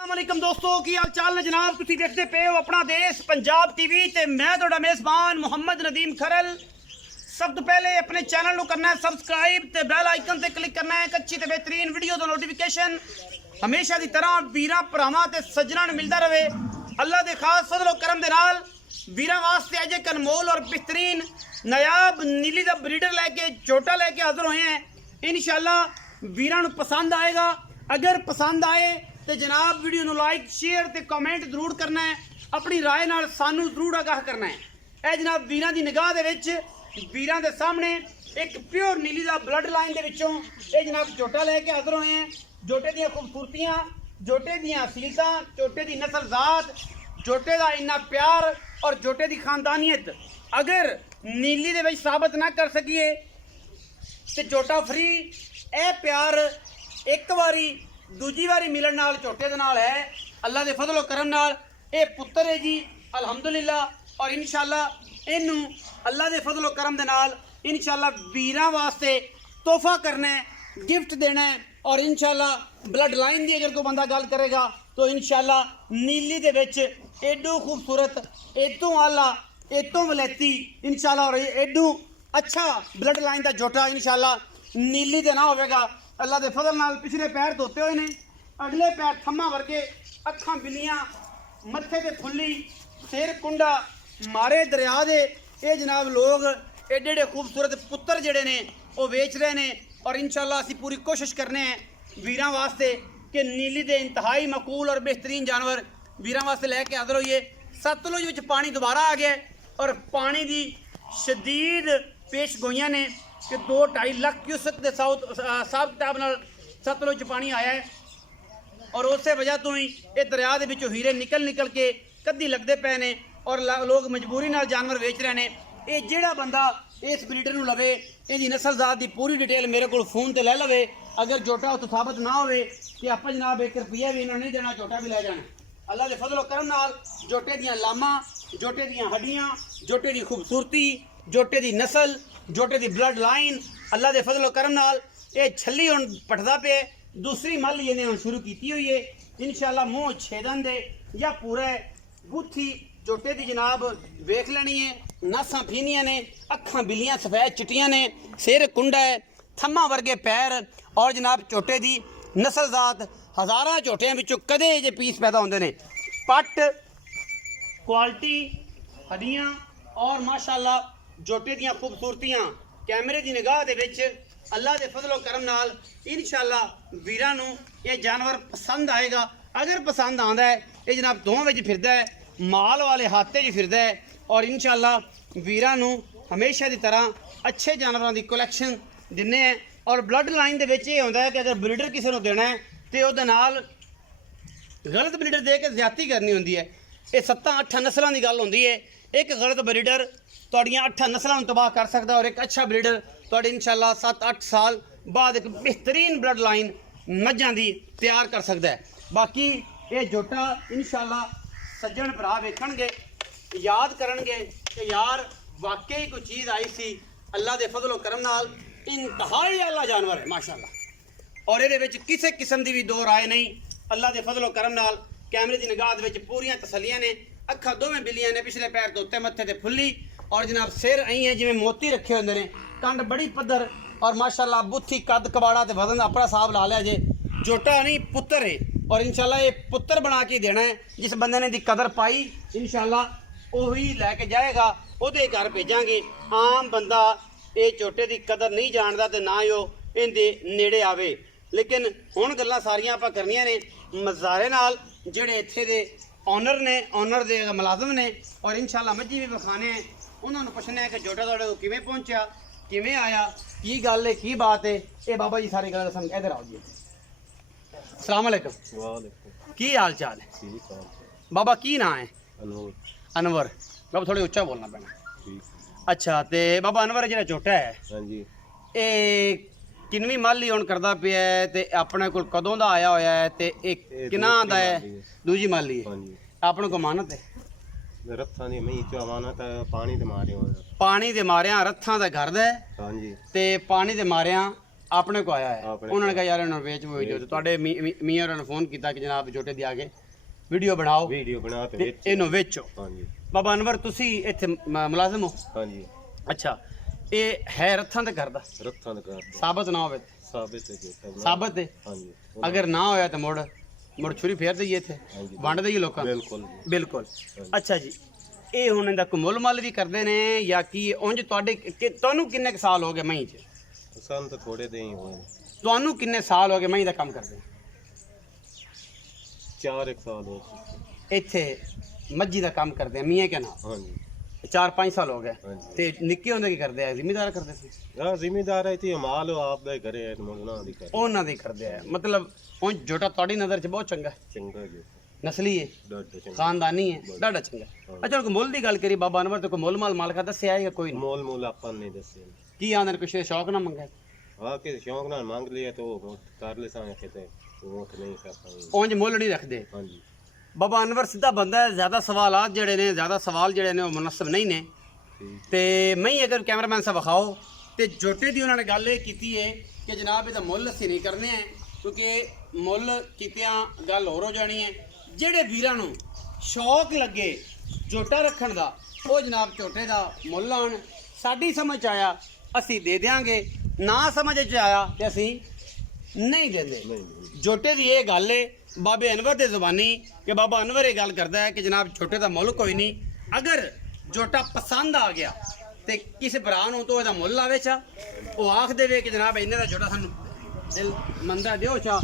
अस्सलामुअलैकुम दोस्तों की हाल चाल ने जनाब तुसी देखते पे हो अपना देश पंजाब टीवी ते मैं तुहाडा मेज़बान मुहम्मद नदीम खरल। सब तो पहले अपने चैनल को करना है सबसक्राइब ते बैल आइकन ते क्लिक करना है एक अच्छी ते बेहतरीन वीडियो दा नोटिफिकेशन हमेशा की तरह वीरां भरावां ते सज्जनां नूं मिलदा रहे। अल्लाह दे खास फजल और करम दे नाल वीरां वास्ते अज एक अनमोल और बेहतरीन नायाब नीली दा ब्रीडर लैके झोटा लैके हाजिर होए हैं। इंशाअल्लाह वीरां नूं पसंद आएगा। अगर पसंद आए तो जनाब वीडियो नूं लाइक शेयर ते कमेंट जरूर करना है। अपनी राय नाल सानू जरूर आगाह करना है। यह जनाब वीरां दी निगाह दे विच वीरां दे सामने एक प्योर नीली दा ब्लड लाइन दे विचों ये जनाब झोटा लैके हाजिर होए हैं। झोटे दी खूबसूरतियां, झोटे दी असीलतां, झोटे दी नस्ल जात, झोटे दा इन्ना प्यार और झोटे दी खानदानियत अगर नीली दे विच साबित ना कर सकीए तो झोटा फ्री। ए प्यार एक बारी दूजी बारी मिलन नाल झोटे दे नाल है। अल्लाह दे फजल और करम नाल ये पुत्र है जी अल्हम्दुलिल्लाह। और इंशाअल्लाह इनू अल्लाह दे फजल और करम दे नाल इंशाअल्लाह वीरां वास्ते तोहफा करना है, गिफ्ट देना है। और इंशाअल्लाह ब्लड लाइन की अगर कोई बंदा गल करेगा तो इंशाअल्लाह नीली दे विच एडू खूबसूरत, एतों आला, एतों वलैती इंशाअल्लाह और एडू अच्छा ब्लड लाइन का झोटा इंशाअल्लाह नीली दे ना होगा। अल्लाह के फजल नाल पिछले पैर धोते हुए ने, अगले पैर थम्मा वर्गे, अखां बिलियां, मत्थे ते फुल्ली, सिर कुंडा, मारे दरिया दे ये जनाब लोग एडे एडे खूबसूरत पुत्र जड़े ने वो वेच रहे हैं। और इंशाअल्लाह असीं पूरी कोशिश करने हैं वीरां वास्ते कि नीली दे इंतहाई मकूल और बेहतरीन जानवर वीरां वास्ते लैके हाजिर होइए। सतलुज विच पानी दोबारा आ गया और पानी की शदीद पेश गोइयां ने कि 2-2.5 लाख क्यूसेक के साहब किताब नाल सतलुज पानी आया है। और उस वजह तो ही ये दरिया के विचों हीरे निकल निकल के कद्दी लगते पे ने और लोग मजबूरी नाल जानवर वेच रहे हैं। ये जिहड़ा बंदा इस ब्रीडर नूं लवे इसकी नस्ल जात की पूरी डिटेल मेरे को फोन ते ले लवे। अगर झोटा उत्थों साबित ना होवे कि आप जनाब 1 रुपया भी इन्होंने नहीं देना, झोटा भी ले जाना। अल्लाह के फजल और करम नाल झोटे दियां लामां, झोटे दियां हड्डियां, झोटे की खूबसूरती, झोटे की नस्ल, झोटे की ब्लड लाइन अल्लाह के फजल और करम नाल ये छली हुण पटदा पे दूसरी मल इन्हें हुण शुरू की हुई है। इंशाअल्लाह मूँह छेदन दे या पूरा गुत्थी झोटे की जनाब वेख लेनी है। नसां फीनियां ने, अखां बिलियां सफेद चिट्टियां ने, सिर कुंडा है, थम्मा वर्गे पैर और जनाब झोटे की नस्ल जात हज़ारां झोटियां विचों कदे जे पीस पैदा होंदे ने। पट क्वालिटी हड्डियां और माशाअल्लाह झोटे दियां खूबसूरतियां कैमरे की निगाह दे विच अल्लाह के फजल और करम नाल इंशाअल्लाह वीरां नूं ये जानवर पसंद आएगा। अगर पसंद आंदा है ये जनाब दोवां विच फिरदा है, माल वाले हाथे च फिरदा है। और इंशाअल्लाह वीरां नूं हमेशा की तरह अच्छे जानवरों की कलैक्शन दिन्ने हैं। और ब्लड लाइन दे विच ये होंदा है कि अगर ब्रीडर किसी को देना है तो उहदे नाल गलत ब्रीडर दे के ज्यादती करनी होंदी है। ये 7-8 नस्लों की गल होंदी है। एक गलत ब्रीडर तुहाड़ियां 8 नस्लों तबाह कर सकता और एक अच्छा ब्रीडर तुहाड़ी इंशाअल्लाह 7-8 साल बाद एक बेहतरीन ब्लड लाइन मझां दी तैयार कर सकता है। बाकी ये झोटा इंशाअल्लाह सज्जन भरा वेखणगे, याद करनगे कि यार वाकई कोई चीज़ आई सी। अल्लाह के फजल और करम नाल इंतहाई आला जानवर है माशाअल्लाह। और ये किसी किस्म की भी दो राय नहीं। अल्लाह के फजल और करम नाल कैमरे की निगाह दे विच पूरियां तसलियां ने। अखा दोवें बिलियां ने, पिछले पैर धोते, मत्थे ते फुल्ली और जनाब सिर अई है जिवें मोती रखे होंदे ने, कंड बड़ी पद्धर और माशाअल्लाह बुत्थी कद कबाड़ा ते वजन अपना हिसाब ला लिया जे। झोटा नहीं पुत्र है और इंशाअल्लाह ये पुत्र बना के देना है। जिस बंदे ने दी कदर पाई इंशाअल्लाह वही लैके जाएगा, उहदे घर भेजांगे। आम बंदा ये झोटे की कदर नहीं जानता तो ना ही इहदे नेड़े आवे। लेकिन हुण गल्लां सारियां आपां करनियां ने मज़ारे नाल जिहड़े इत्थे दे ऑनर ने, ऑनर दे मुलाजम ने और इंशाअल्लाह मज्जी भी विखाने हैं। उन्होंने पूछना है कि झोटा तुहाडे कोल किवें पहुंचा, किवें आया, की गल है, की बात है। ये बाबा जी सारी गल्लां दस्सण। इधर आओ जी। अस्सलाम वालेकुम। वालेकुम। की हाल चाल है ठीक है बाबा? की नाम है? अनवर। अनवर। बाबा थोड़े उच्चा बोलना पैना। ठीक। अच्छा तो बाबा अनवर जो झोटा है हाँ जी। ये किनवी मल ही हुण करदा पिया है ते अपने कोल कदों दा आया होया है ते एक किना दा है? दूजी मल ही हाँ है। जी। अपने को मानत है रत्थां दी मई चो अमानत है, पानी ते मारे हो। पानी दे मारिया रत्थां दा घर दा है हाँ जी। ते पानी दे मारिया ਆਪਣੇ ਕੋ ਆਇਆ ਹੈ ਆਪਣੇ ਉਹਨਾਂ ਨੇ ਕਿਹਾ ਯਾਰ ਇਹਨਾਂ ਨੂੰ ਵੇਚ ਹੋਈ ਜੋ ਤੁਹਾਡੇ ਮੀਆਂ ਹੋਰਾਂ ਨੇ ਫੋਨ ਕੀਤਾ ਕਿ ਜਨਾਬ ਝੋਟੇ ਦੀ ਆ ਕੇ ਵੀਡੀਓ ਬਣਾਓ ਵੀਡੀਓ ਬਣਾ ਕੇ ਤੇ ਵਿੱਚ ਇਹਨੂੰ ਵੇਚੋ। ਹਾਂਜੀ ਬਾਬਾ ਅਨਵਰ ਤੁਸੀਂ ਇੱਥੇ ਮੁਲਾਜ਼ਮ ਹੋ? ਹਾਂਜੀ ਅੱਛਾ, ਇਹ ਹੈ ਰੱਥਾਂ ਦੇ ਕਰਦਾ ਰੱਥਾਂ ਦਾ ਕਰਦੇ ਸਾਬਤ ਨਾ ਹੋਵੇ ਸਾਬਿਤ ਹੈ ਜੀ ਸਾਬਤ ਹੈ, ਹਾਂਜੀ ਅਗਰ ਨਾ ਹੋਇਆ ਤਾਂ ਮੁੜ ਛੁਰੀ ਫੇਰ ਦਈਏ ਇੱਥੇ ਹਾਂਜੀ ਵੰਡ ਦਈਏ ਲੋਕਾਂ ਨੂੰ। ਬਿਲਕੁਲ ਜੀ। ਬਿਲਕੁਲ। ਅੱਛਾ ਜੀ, ਇਹ ਹੁਣ ਇਹਦਾ ਕੋਈ ਮੁੱਲ ਮੱਲ ਵੀ ਕਰਦੇ ਨੇ ਜਾਂ ਕੀ ਉਂਝ ਤੁਹਾਡੇ ਤੁਹਾਨੂੰ ਕਿੰਨੇ ਕੁ ਸਾਲ ਹੋ ਗਏ ਮਹੀਂ 'ਚ? ਸਾਨੂੰ ਤਾਂ ਥੋੜੇ ਦੇ ਹੀ ਹੋਏ ਨੇ। ਤੁਹਾਨੂੰ ਕਿੰਨੇ ਸਾਲ ਹੋ ਗਏ ਮਹੀਂ ਦਾ ਕੰਮ ਕਰਦੇ? 4 ਸਾਲ ਹੋ ਗਏ। ਇੱਥੇ ਮੱਝੀ ਦਾ ਕੰਮ ਕਰਦੇ ਆ ਮੀਆਂ ਕੇ ਨਾਲ ਹਾਂਜੀ 4-5 ਸਾਲ ਹੋ ਗਏ। ਹਾਂਜੀ। ਤੇ ਨਿੱਕੇ ਹੁੰਦੇ ਕੀ ਕਰਦੇ ਆ? ਜ਼ਿਮੀਦਾਰ ਕਰਦੇ ਸੀ? ਆ ਜ਼ਿਮੀਦਾਰ ਹੈ ਤੇ ਮਾਲ ਆਪ ਦਾ ਹੀ ਘਰੇ ਹੈ ਉਹਨਾਂ ਦੀ ਕਰ ਉਹਨਾਂ ਦੇ ਕਰਦੇ ਆ। ਮਤਲਬ ਹੁਣ ਜੋਟਾ ਤੁਹਾਡੀ ਨਜ਼ਰ 'ਚ ਬਹੁਤ ਚੰਗਾ ਹੈ, ਚੰਗਾ ਜੀ ਨਸਲੀ ਹੈ, ਡਾਡਾ ਚੰਗਾ ਖਾਨਦਾਨੀ ਹੈ, ਡਾਢਾ ਚੰਗਾ। ਅੱਛਾ, ਕੋਈ ਮੁੱਲ ਦੀ ਗੱਲ ਕਰੀ ਬਾਬਾ ਅਨਵਰ ਤੇ ਕੋਈ ਮੁੱਲ ਮਾਲ ਮਾਲਕਾ ਦੱਸਿਆ ਹੈ ਜਾਂ ਕੋਈ ਨਹੀਂ? ਮੋਲ ਆਪਾਂ ਨੇ ਦੱਸੇ ਕੀ ਆਂਦੇ ਨੇ ਕੁਛ ਸ਼ੌਕ ਨਾ ਮੰਗਿਆ? ਆ ਕੇ ਸ਼ੌਂਕ ਨਾਲ ਮੰਗ ਲਿਆ ਤਾਂ ਉਹ ਕਰ ਲੈ ਸਾਂ ਕਿਤੇ ਉਹ ਤਾਂ ਨਹੀਂ ਕਰ ਪਾਏ। ਉਂਝ ਮੁੱਲ ਨਹੀਂ ਰੱਖਦੇ। ਹਾਂਜੀ ਬਾਬਾ ਅਨਵਰ ਸਿੱਧਾ ਬੰਦਾ ਹੈ, ਜ਼ਿਆਦਾ ਸਵਾਲਾਤ ਜਿਹੜੇ ਨੇ ਜ਼ਿਆਦਾ ਸਵਾਲ ਜਿਹੜੇ ਨੇ ਉਹ ਮੁਨਸਬ ਨਹੀਂ ਨੇ। ਠੀਕ ਤੇ ਮੈਂ ਅਗਰ ਕੈਮਰਾਮੈਨ ਸਾਹਿਬ ਵਿਖਾਓ ਤੇ ਜੋਟੇ ਦੀ ਉਹਨਾਂ ਨੇ ਗੱਲ ਇਹ ਕੀਤੀ ਹੈ ਕਿ ਜਨਾਬ ਇਹਦਾ ਮੁੱਲ ਅਸੀਂ ਨਹੀਂ ਕਰਨੇ ਹੈ ਕਿਉਂਕਿ ਮੁੱਲ ਕੀਤਿਆਂ ਗੱਲ ਹੋਰ ਹੋ ਜਾਣੀ ਹੈ। ਜਿਹੜੇ ਵੀਰਾਂ ਨੂੰ ਸ਼ੌਕ ਲੱਗੇ ਜੋਟਾ ਰੱਖਣ ਦਾ ਉਹ ਜਨਾਬ ਝੋਟੇ ਦਾ ਮੁੱਲ ਆਣ ਸਾਡੀ ਸਮਝ 'ਚ ਆਇਆ ਅਸੀਂ ਦੇ ਦਿਆਂਗੇ, ਨਾ ਸਮਝ 'ਚ ਆਇਆ ਤੇ ਅਸੀਂ ਨਹੀਂ ਦਿੰਦੇ। ਨਹੀਂ ਜੋਟੇ ਦੀ ਇਹ ਗੱਲ ਹੈ ਬਾਬੇ ਅਨਵਰ ਦੇ ਜ਼ੁਬਾਨੀ ਕਿ ਬਾਬਾ ਅਨਵਰ ਇਹ ਗੱਲ ਕਰਦਾ ਹੈ ਕਿ ਜਨਾਬ ਝੋਟੇ ਦਾ ਮੁੱਲ ਕੋਈ ਨਹੀਂ। ਅਗਰ ਝੋਟਾ ਪਸੰਦ ਆ ਗਿਆ ਤੇ ਕਿਸੇ ਭਰਾ ਨੂੰ ਤੋਂ ਇਹਦਾ ਮੁੱਲ ਆਵੇ ਚਾ ਉਹ ਆਖ ਦੇਵੇ ਕਿ ਜਨਾਬ ਇੰਨੇ ਦਾ ਝੋਟਾ ਸਾਨੂੰ ਦਿਲ ਮੰਦਾ ਦਿਓ ਚਾ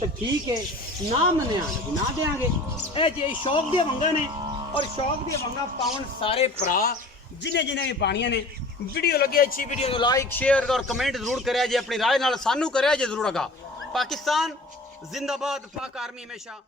ਤੇ ਠੀਕ ਹੈ, ਨਾ ਮੰਨਿਆ ਨਾ ਦੇਾਂਗੇ। ਇਹ ਜੇ ਸ਼ੌਕ ਦੀਆਂ ਵੰਗਾਂ ਨੇ ਔਰ ਸ਼ੌਕ ਦੀਆਂ ਵੰਗਾਂ ਪਾਉਣ ਸਾਰੇ ਭਰਾ ਜਿਨੇ ਵੀ ਪਾਣੀਆਂ ਨੇ। ਵੀਡੀਓ ਲੱਗੇ ਅੱਛੀ ਵੀਡੀਓ ਨੂੰ ਲਾਈਕ ਸ਼ੇਅਰ ਔਰ ਕਮੈਂਟ ਜ਼ਰੂਰ ਕਰਿਆ ਜੇ, ਆਪਣੀ ਰਾਏ ਨਾਲ ਸਾਨੂੰ ਕਰਿਆ ਜੇ ਜ਼ਰੂਰ। ਅਗਾ ਪਾਕਿਸਤਾਨ ਜ਼ਿੰਦਾਬਾਦ, ਪਾਕ ਆਰਮੀ ਹਮੇਸ਼ਾ।